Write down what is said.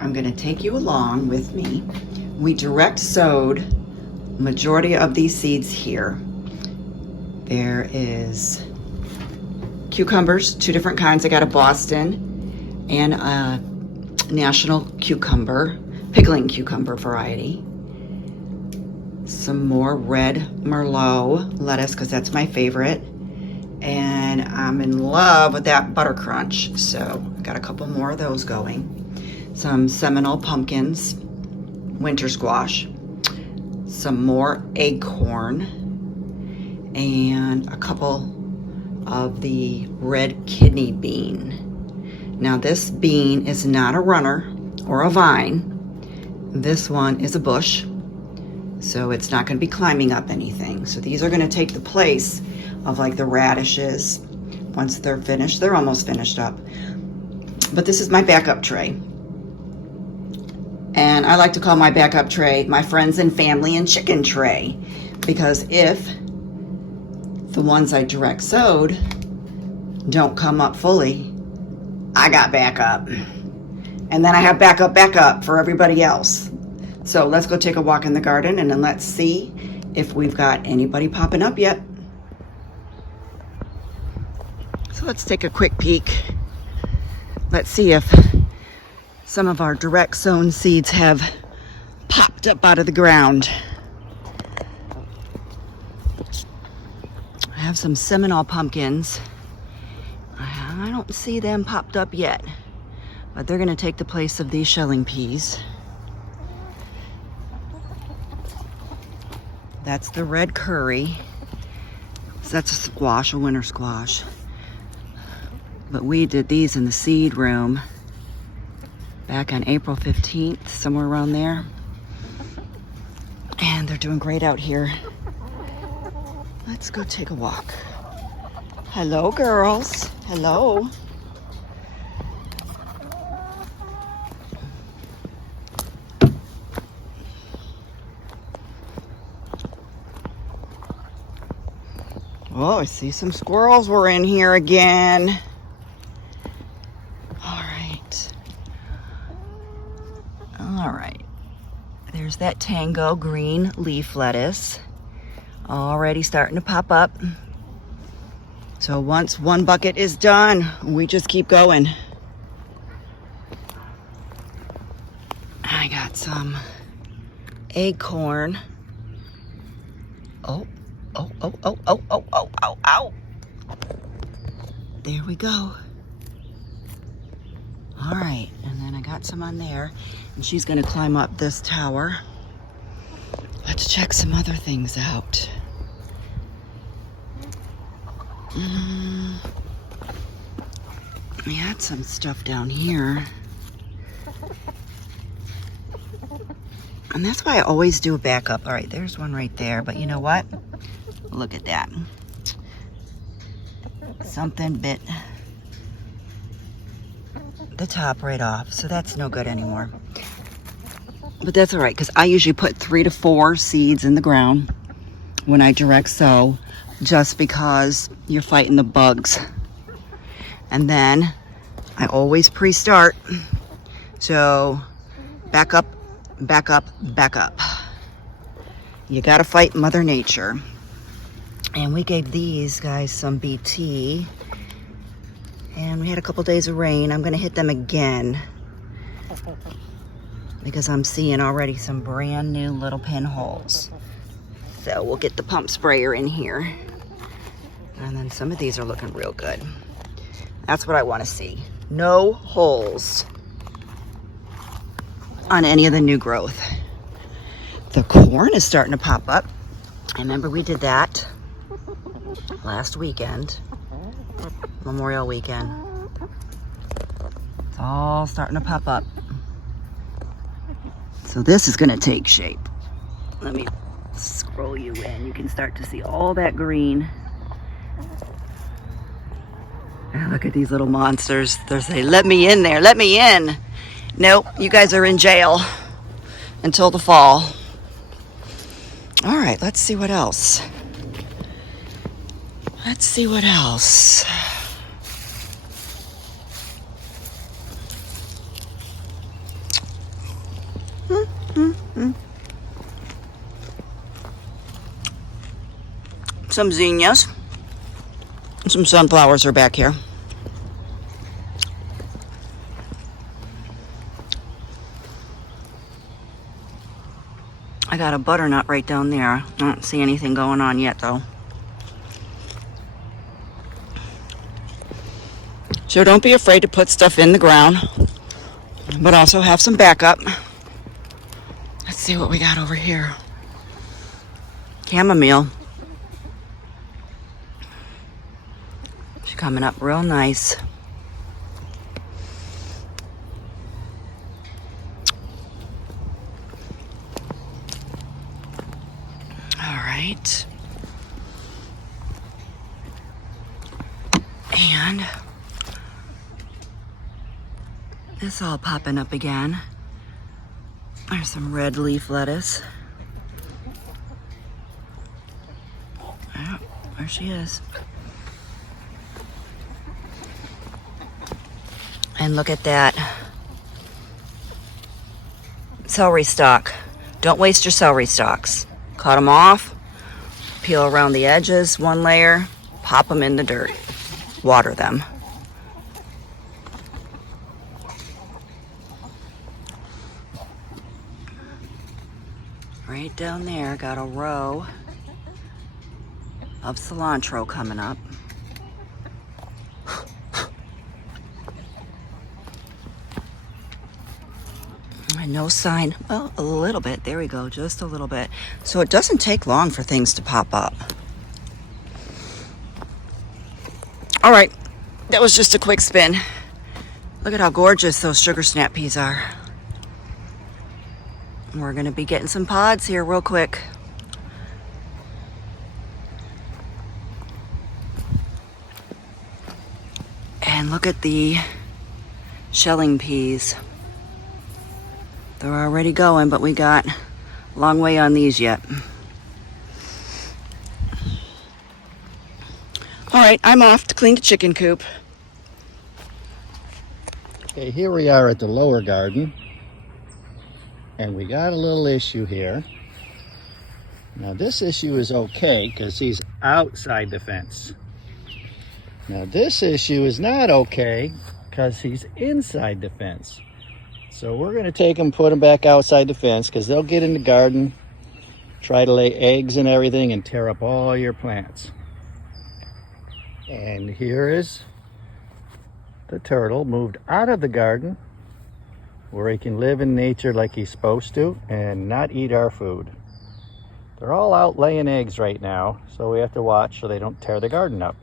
I'm going to take you along with me. We direct sowed majority of these seeds here. There is cucumbers, 2 different kinds. I got a Boston and a national cucumber, pickling cucumber variety. Some more red Merlot lettuce because that's my favorite. And I'm in love with that butter crunch, so I got a couple more of those going. Some Seminole pumpkins, winter squash, some more acorn, and a couple of the red kidney bean. Now this bean is not a runner or a vine. This one is a bush, so it's not going to be climbing up anything. So these are going to take the place of like the radishes. Once they're finished, they're almost finished up. But this is my backup tray. And I like to call my backup tray my friends and family and chicken tray, because if the ones I direct sowed don't come up fully, I got backup. And then I have backup for everybody else. So let's go take a walk in the garden and then let's see if we've got anybody popping up yet. So let's take a quick peek. Let's see if some of our direct sown seeds have popped up out of the ground. I have some Seminole pumpkins. I don't see them popped up yet, but they're going to take the place of these shelling peas. That's the red curry. So that's a squash, a winter squash. But we did these in the seed room back on April 15th, somewhere around there. And they're doing great out here. Let's go take a walk. Hello, girls. Hello. Oh, I see some squirrels were in here again. All right. There's that Tango green leaf lettuce. Already starting to pop up. So once one bucket is done, we just keep going. I got some acorn. Oh. There we go. All right, and then I got some on there, and she's gonna climb up this tower. Let's check some other things out. We had some stuff down here. And that's why I always do a backup. All right, there's one right there, but you know what? Look at that. Something bit the top right off, so that's no good anymore. But that's all right, because I usually put 3 to 4 seeds in the ground when I direct sow, just because you're fighting the bugs. And then I always pre-start, so back up. You gotta fight Mother Nature. And we gave these guys some BT, and we had a couple days of rain. I'm gonna hit them again because I'm seeing already some brand new little pinholes. So we'll get the pump sprayer in here. And then some of these are looking real good. That's what I want to see. No holes on any of the new growth. The corn is starting to pop up. I remember we did that last weekend, Memorial Weekend. It's all starting to pop up. So this is going to take shape. Let me scroll you in. You can start to see all that green. And look at these little monsters. They're saying, let me in there, let me in. Nope, you guys are in jail until the fall. All right, let's see what else. Let's see what else. some zinnias. Some sunflowers are back here. I got a butternut right down there. I don't see anything going on yet though. So don't be afraid to put stuff in the ground, but also have some backup. Let's see what we got over here. Chamomile. She's coming up real nice. All right. And this all popping up again. There's some red leaf lettuce. Oh, there she is. And look at that celery stalk. Don't waste your celery stalks. Cut them off, peel around the edges, one layer, pop them in the dirt, water them. Right down there, got a row of cilantro coming up. And no sign, well, a little bit, there we go, just a little bit. So it doesn't take long for things to pop up. All right, that was just a quick spin. Look at how gorgeous those sugar snap peas are. We're gonna be getting some pods here real quick. And look at the shelling peas. They're already going, but we got a long way on these yet. All right, I'm off to clean the chicken coop. Okay, here we are at the lower garden. And we got a little issue here. Now this issue is okay because he's outside the fence. Now this issue is not okay because he's inside the fence. So we're going to take him, put him back outside the fence because they'll get in the garden, try to lay eggs and everything and tear up all your plants. And here is the turtle moved out of the garden where he can live in nature like he's supposed to and not eat our food. They're all out laying eggs right now, so we have to watch so they don't tear the garden up.